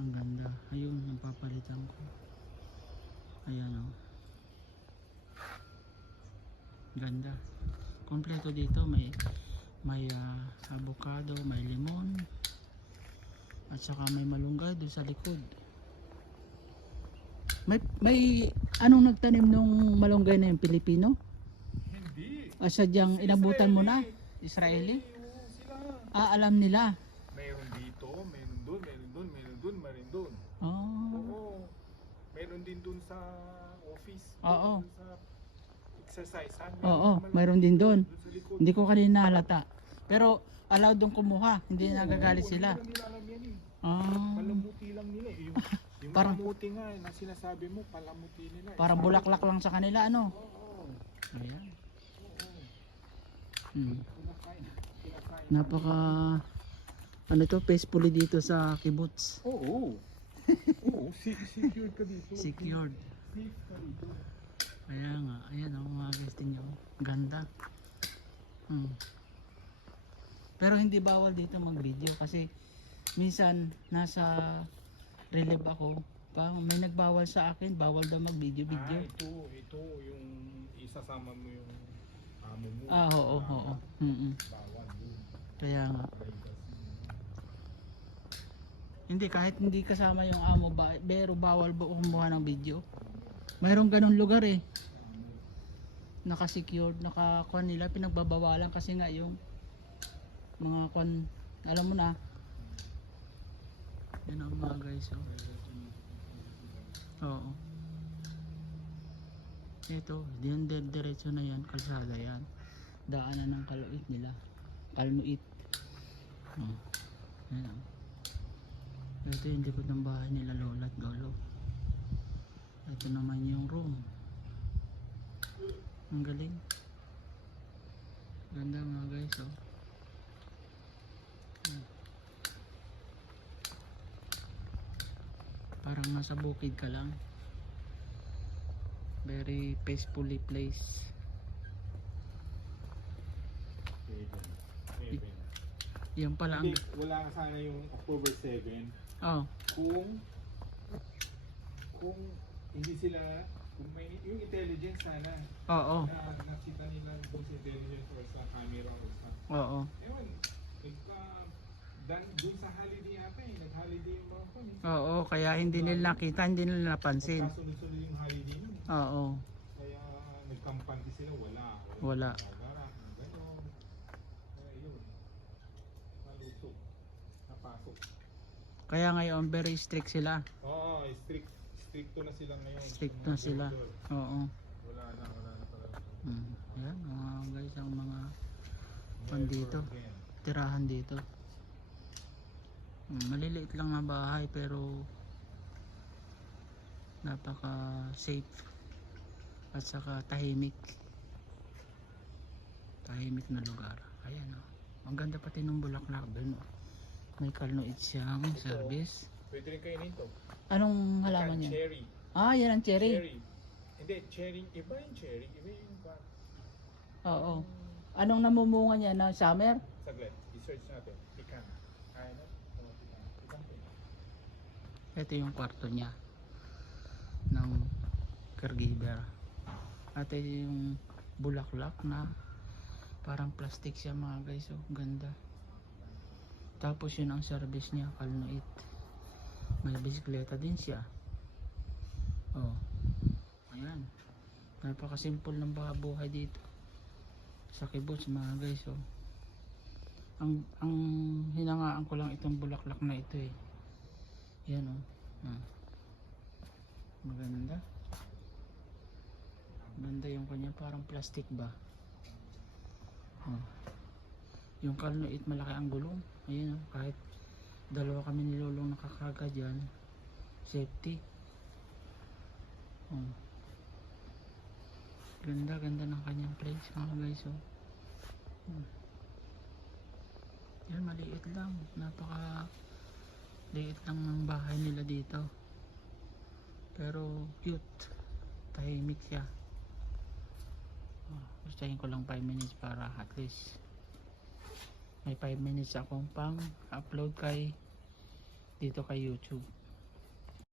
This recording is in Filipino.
Ang ganda. Ayun, yung papalitan ko. Ayan o. Ganda. Kompleto dito. May avocado, may limon. At saka may malunggay doon sa likod. May anong nagtanim nung malunggay na yung Pilipino? Hindi. Sadyang inabutan mo na? Israeli? Sila. Alam nila. Mayroon dito, mayroon doon, mayroon doon, mayroon doon, mayroon doon. Oh. Oo. Mayroon din doon sa office. Oo. Doon sa exercise. Oo, mayroon din doon. Doon sa likod. Hindi ko kanina halata. Pero allowed doon kumuha. Hindi nagagalit sila. Hindi nila alam yan eh. Ah. Palamuti lang nila eh. Yung Parang- palamuti nga eh, na sinasabi mo, palamuti nila eh. Parang bulaklak lang sa kanila, ano? Oo. Ayan. Oo. Hmm. Kinakain. Kinakain. Napaka ano to, peacefully dito sa kibbutz. Oo. Oo, secured ka dito. Secured. Safe ka dito. Kaya nga, ayan ang mga guest nyo. Ganda. Pero hindi bawal dito mag-video kasi minsan nasa relief ako. May nagbawal sa akin, bawal daw mag-video-video. Ito yung isasama mo yung amo mo. Oo. Bawal yun. Kaya nga. Privacy. Hindi, kahit hindi kasama yung amo, pero bawal ba kumuha ng video? Mayroong ganun lugar eh. Naka-secured, naka-kwan nila, pinagbabawalan kasi nga yung mga kwan, alam mo na. Yan ang mga guys, oh. Oo. Ito, diyan diretso na yan, kalsada yan. Daanan ng Kaluit nila. Kalnuit. Yan ang. Ito yung likod ng bahay nila lola at lolo. Ito naman yung room. Ang galing. Ganda mga guys, oh. Parang nasa bukid ka lang. Very peacefully place. Seven. Yan pala ang Hindi, wala ka sana yung October 7. oh, Kung hindi sila, kung may yung intelligence sana oo. na nakita nila kung sa intelligence or sa camera or sa Oo. ewan, dun sa holiday ata eh, nag-holiday yung mga kon eh. Oo, kaya hindi nila nakita, hindi nila napansin. Nagkasunod-sunod yung holiday nun eh. Oo. Kaya nagkampante sila, Wala. Gano'n. Kaya yun, nalusog, napasok. Kaya ngayon very strict sila. Oo, stricto na sila ngayon. Strict na sila. Oo. Wala na talaga. Yan mga guys, ang mga pandito, tirahan dito. Maliliit lang na bahay pero napaka safe at saka tahimik na lugar. Ayan o, ang ganda pati ng bulaklak dun o. May Kalnuit siyang service. Pwede rin kainin to. Anong halaman yan? Cherry. Yan ang cherry. Hindi, cherry. Iba yung cherry. Iba yung Oo. Anong namumunga niya na summer? saglit. I-search natin. Pecan. Kaya na? Pecan po. Ito yung kwarto niya ng caregiver. At ito yung bulaklak na parang plastic siya mga guys. Oh, ganda. Tapos yun ang service niya, Kalnuit. May bisikleta din siya. Oh. Ayan. Napaka-simple ng buhay dito sa kibbutz mga guys. Oh. Ang hinangaan ko lang itong bulaklak na ito eh. Yan oh. Maganda. Ganda yung kanya, parang plastic ba. Oh. Yung Kalnuit malaki ang gulong. Ayan oh, kahit dalawa kami ni Lolong nakakarga dyan, safety. Oh. Ganda ng kanyang place mga guys oh. Yan, maliit lang, napaka liit lang ng bahay nila dito pero cute, tahimik siya. Gustahin ko lang 5 minutes para at least may 5 minutes akong pang upload dito kay YouTube.